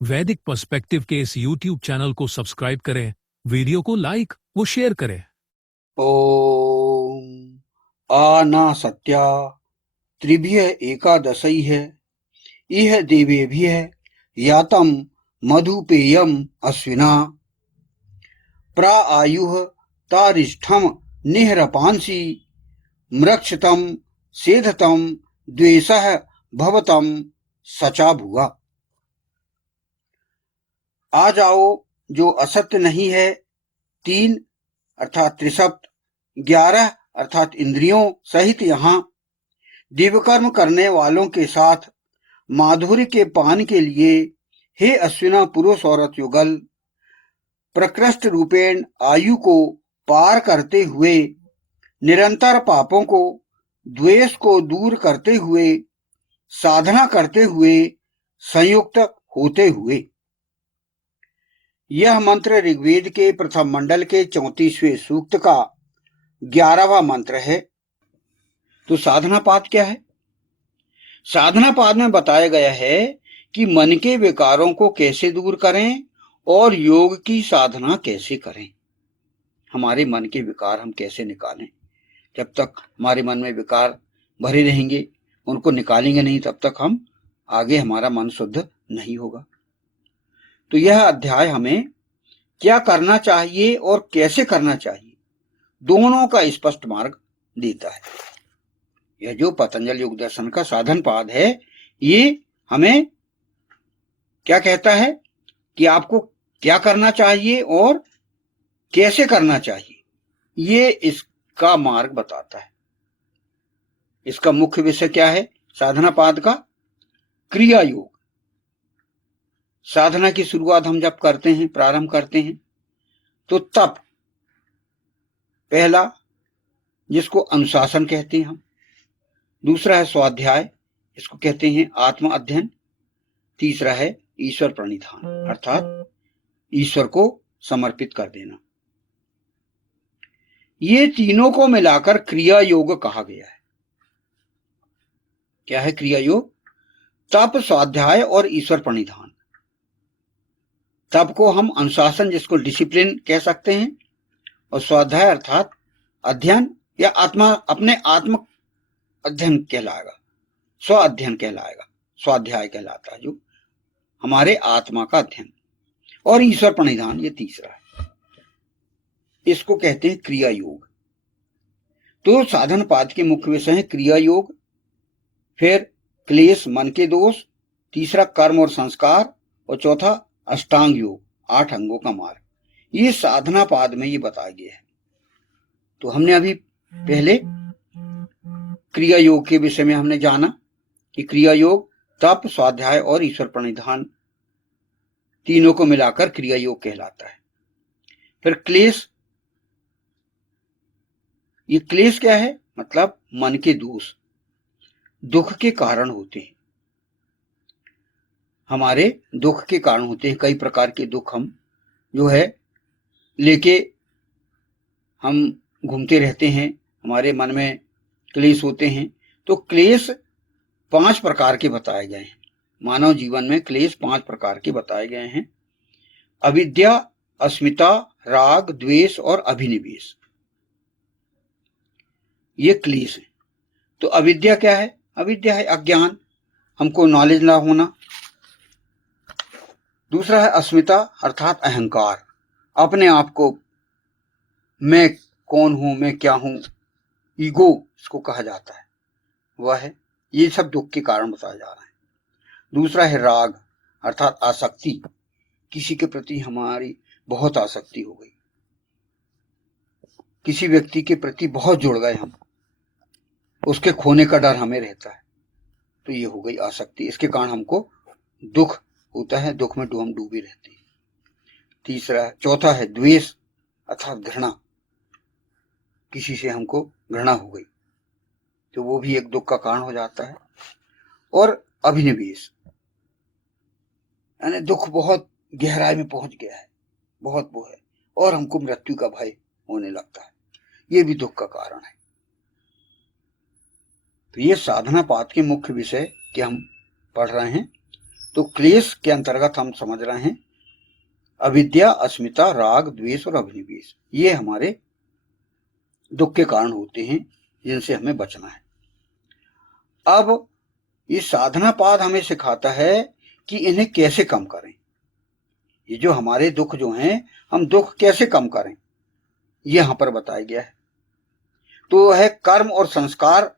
वैदिक पर्सपेक्टिव के इस YouTube चैनल को सब्सक्राइब करें, वीडियो को लाइक व शेयर करें। ओम आनासत्या त्रिभ्य एकादशैः इह देवेभ्यः यातं मधुपेयम् अश्विना प्राआयुः तारिष्ठं निहरपांसि मृक्षतं सेधतं द्वेषः भवतं सचा भुआ। आ जाओ जो असत्य नहीं है, 3 अर्थात त्रिसप्त, 11 अर्थात इंद्रियों सहित यहाँ दिव्यकर्म करने वालों के साथ माधुर्य के पान के लिए हे अश्विना पुरुष औरत युगल, प्रकृष्ट रूपेण आयु को पार करते हुए, निरंतर पापों को द्वेष को दूर करते हुए, साधना करते हुए, संयुक्त होते हुए। यह मंत्र ऋग्वेद के प्रथम मंडल के 34वें सूक्त का 11वां मंत्र है। तो साधना पाद क्या है? साधना पाद में बताया गया है कि मन के विकारों को कैसे दूर करें और योग की साधना कैसे करें। हमारे मन के विकार हम कैसे निकालें? जब तक हमारे मन में विकार भरे रहेंगे, उनको निकालेंगे नहीं, तब तक हम आगे हमारा मन शुद्ध नहीं होगा। तो यह अध्याय हमें क्या करना चाहिए और कैसे करना चाहिए, दोनों का स्पष्ट मार्ग देता है। यह जो पतंजलि योग दर्शन का साधन पाद है, ये हमें क्या कहता है कि आपको क्या करना चाहिए और कैसे करना चाहिए, ये इसका मार्ग बताता है। इसका मुख्य विषय क्या है साधना पाद का? क्रिया योग। साधना की शुरुआत हम जब करते हैं, प्रारंभ करते हैं, तो तब पहला जिसको अनुशासन कहते हैं हम, दूसरा है स्वाध्याय, इसको कहते हैं आत्म अध्ययन, तीसरा है ईश्वर प्रणिधान अर्थात ईश्वर को समर्पित कर देना। ये तीनों को मिलाकर क्रिया योग कहा गया है। क्या है क्रिया योग? तप, स्वाध्याय और ईश्वर प्रणिधान। तप को हम अनुशासन, जिसको डिसिप्लिन कह सकते हैं, और स्वाध्याय अर्थात अध्ययन या आत्मा, अपने आत्म अध्ययन कहलाएगा, स्व अध्ययन कहलाएगा, स्वाध्याय कहलाता है जो हमारे आत्मा का अध्ययन, और ईश्वर प्रणिधान ये तीसरा है। इसको कहते हैं क्रिया योग। तो साधन पाद के मुख्य विषय है क्रिया योग, फिर क्लेश मन के दोष, तीसरा कर्म और संस्कार, और चौथा अष्टांग योग, 8 अंगों का मार्ग। ये साधना पाद में ये बताया गया है। तो हमने अभी पहले क्रिया योग के विषय में हमने जाना कि क्रिया योग तप, स्वाध्याय और ईश्वर प्रणिधान तीनों को मिलाकर क्रिया योग कहलाता है। फिर क्लेश, ये क्लेश क्या है? मतलब मन के दोष, दुख के कारण होते हैं। हमारे दुख के कारण होते हैं, कई प्रकार के दुख हम जो है लेके हम घूमते रहते हैं, हमारे मन में क्लेश होते हैं। तो क्लेश 5 प्रकार के बताए गए हैं। मानव जीवन में क्लेश 5 प्रकार के बताए गए हैं। अविद्या, अस्मिता, राग, द्वेष और अभिनिवेश, ये क्लेश है। तो अविद्या क्या है? अविद्या है अज्ञान, हमको नॉलेज ना होना। दूसरा है अस्मिता अर्थात अहंकार, अपने आप को मैं कौन हूं, मैं क्या हूं, ईगो इसको कहा जाता है, वह है। ये सब दुख के कारण बताया जा रहा है। दूसरा है राग अर्थात आसक्ति, किसी के प्रति हमारी बहुत आसक्ति हो गई, किसी व्यक्ति के प्रति बहुत जुड़ गए हम, उसके खोने का डर हमें रहता है, तो ये हो गई आसक्ति। इसके कारण हमको दुख होता है, दुख में हम डूबे रहते हैं। चौथा है द्वेष अर्थात घृणा, किसी से हमको घृणा हो गई तो वो भी एक दुख का कारण हो जाता है। और अभिनिवेश यानी दुख बहुत गहराई में पहुंच गया है, बहुत वो है, और हमको मृत्यु का भय होने लगता है, ये भी दुख का कारण है। तो ये साधना पाद के मुख्य विषय के हम पढ़ रहे हैं। तो क्लेश के अंतर्गत हम समझ रहे हैं अविद्या, अस्मिता, राग, द्वेष और अभिनिवेश, ये हमारे दुख के कारण होते हैं जिनसे हमें बचना है। अब ये साधना पाद हमें सिखाता है कि इन्हें कैसे कम करें। ये जो हमारे दुख जो हैं, हम दुख कैसे कम करें, ये यहां पर बताया गया है। तो है कर्म और संस्कार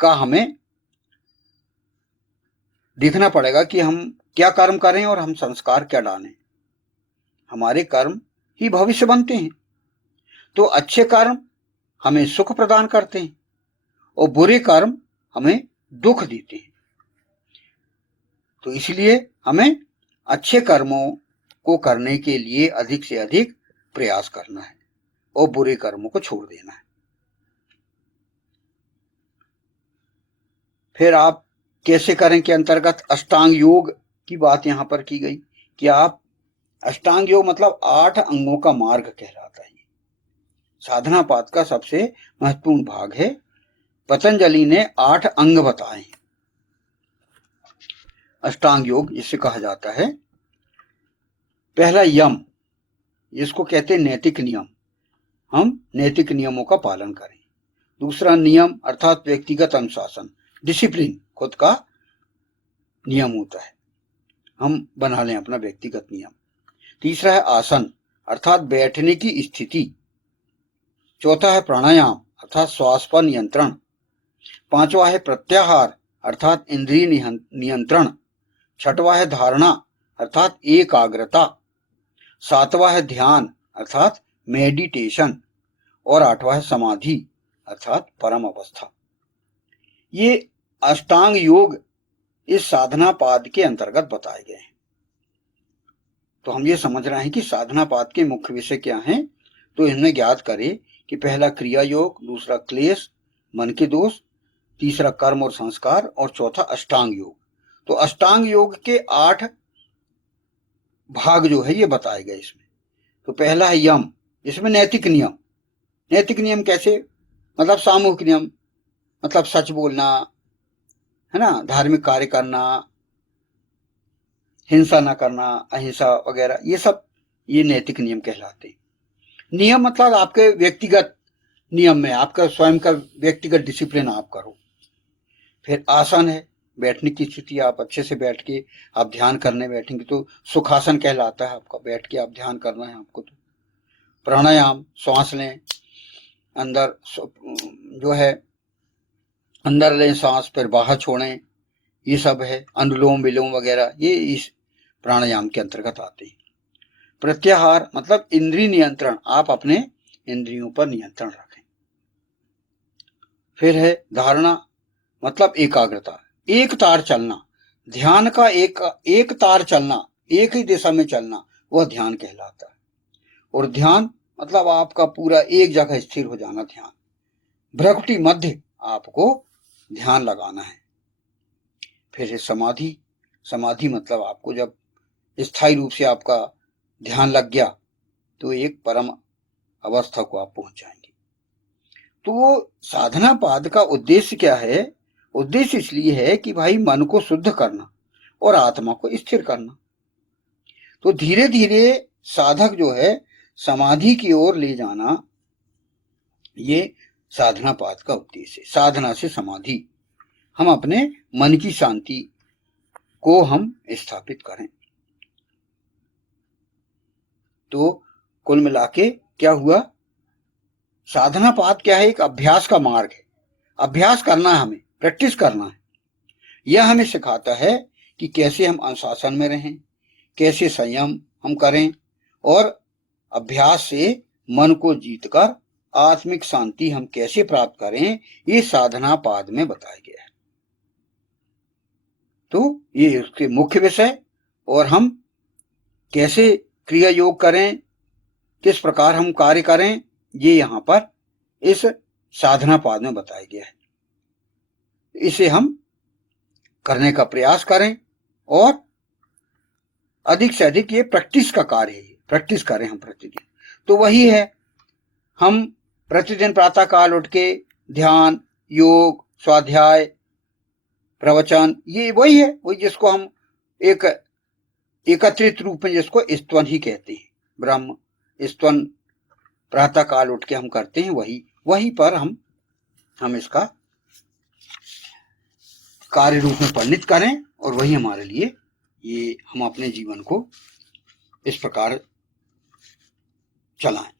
का हमें देखना पड़ेगा कि हम क्या कर्म करें और हम संस्कार क्या डालें। हमारे कर्म ही भविष्य बनते हैं। तो अच्छे कर्म हमें सुख प्रदान करते हैं और बुरे कर्म हमें दुख देते हैं। तो इसलिए हमें अच्छे कर्मों को करने के लिए अधिक से अधिक प्रयास करना है और बुरे कर्मों को छोड़ देना है। फिर आप कैसे करें के अंतर्गत अष्टांग योग की बात यहां पर की गई कि आप अष्टांग योग मतलब 8 अंगों का मार्ग कहलाता है। साधना पाद का सबसे महत्वपूर्ण भाग है। पतंजलि ने 8 अंग बताए हैं। अष्टांग योग जिसे कहा जाता है। पहला यम, जिसको कहते हैं नैतिक नियम, हम नैतिक नियमों का पालन करें। दूसरा नियम अर्थात व्यक्तिगत अनुशासन, डिसिप्लिन, खुद का नियम होता है, हम बना लें अपना व्यक्तिगत नियम। तीसरा है आसन अर्थात बैठने की स्थिति। चौथा है प्राणायाम अर्थात श्वास पर नियंत्रण। पांचवा है प्रत्याहार अर्थात इंद्रिय नियंत्रण। छठवा है धारणा अर्थात एकाग्रता। सातवां है ध्यान अर्थात मेडिटेशन और आठवां है समाधि अर्थात परम अवस्था। ये अष्टांग योग इस साधना पाद के अंतर्गत बताए गए हैं। तो हम ये समझ रहे हैं कि साधना पाद के मुख्य विषय क्या हैं। तो इनमें ज्ञात करें कि पहला क्रिया योग, दूसरा क्लेश, मन के दोष, तीसरा कर्म और संस्कार और चौथा अष्टांग योग। तो अष्टांग योग के 8 भाग जो है ये बताए गए इसमें। तो पहला है यम, इसमें नैतिक नियम। नैतिक नियम कैसे, मतलब सामूहिक नियम, मतलब सच बोलना है ना, धार्मिक कार्य करना, हिंसा ना करना, अहिंसा वगैरह, ये सब ये नैतिक नियम कहलाते हैं। नियम मतलब आपके व्यक्तिगत नियम में आपका स्वयं का व्यक्तिगत डिसिप्लिन आप करो। फिर आसन है, बैठने की स्थिति, आप अच्छे से बैठ के आप ध्यान करने बैठेंगे तो सुखासन कहलाता है आपका, बैठ के आप ध्यान करना है आपको। तो प्राणायाम, श्वास लें, अंदर जो है अंदर लें सांस, फिर बाहर छोड़ें, ये सब है। अनुलोम विलोम वगैरह ये इस प्राणायाम के अंतर्गत आते हैं। प्रत्याहार मतलब इंद्रिय नियंत्रण, आप अपने इंद्रियों पर नियंत्रण रखें। फिर है धारणा मतलब एकाग्रता, एक तार चलना, ध्यान का एक तार चलना, एक ही दिशा में चलना, वह ध्यान कहलाता है। और ध्यान मतलब आपका पूरा एक जगह स्थिर हो जाना, ध्यान भ्रकुटी मध्य आपको ध्यान लगाना है। फिर है समाधि, समाधि मतलब आपको जब स्थायी रूप से आपका ध्यान लग गया तो एक परम अवस्था को आप पहुंच जाएंगे। तो साधना पाद का उद्देश्य क्या है? उद्देश्य इसलिए है कि भाई मन को शुद्ध करना और आत्मा को स्थिर करना। तो धीरे धीरे साधक जो है समाधि की ओर ले जाना, ये साधना पाद का उद्देश्य है। साधना से समाधि, हम अपने मन की शांति को हम स्थापित करें। तो कुल मिलाके क्या हुआ, साधना पाद क्या है? एक अभ्यास का मार्ग है। अभ्यास करना है, हमें प्रैक्टिस करना है। यह हमें सिखाता है कि कैसे हम अनुशासन में रहें, कैसे संयम हम करें और अभ्यास से मन को जीतकर आत्मिक शांति हम कैसे प्राप्त करें, ये साधना पाद में बताया गया है। तो ये उसके मुख्य विषय, और हम कैसे क्रिया योग करें, किस प्रकार हम कार्य करें, ये यहां पर इस साधना पाद में बताया गया है। इसे हम करने का प्रयास करें और अधिक से अधिक ये प्रैक्टिस का कार्य है, प्रैक्टिस करें हम प्रतिदिन। तो वही है, हम प्रतिदिन प्रातः काल उठ के ध्यान, योग, स्वाध्याय प्रवचन, ये वही है, वही जिसको हम एक एकत्रित रूप में जिसको स्तवन ही कहते हैं। ब्रह्म स्तवन प्रातः काल उठ के हम करते हैं, वही पर हम इसका कार्य रूप में परिणित करें और वही हमारे लिए ये हम अपने जीवन को इस प्रकार चलाएं।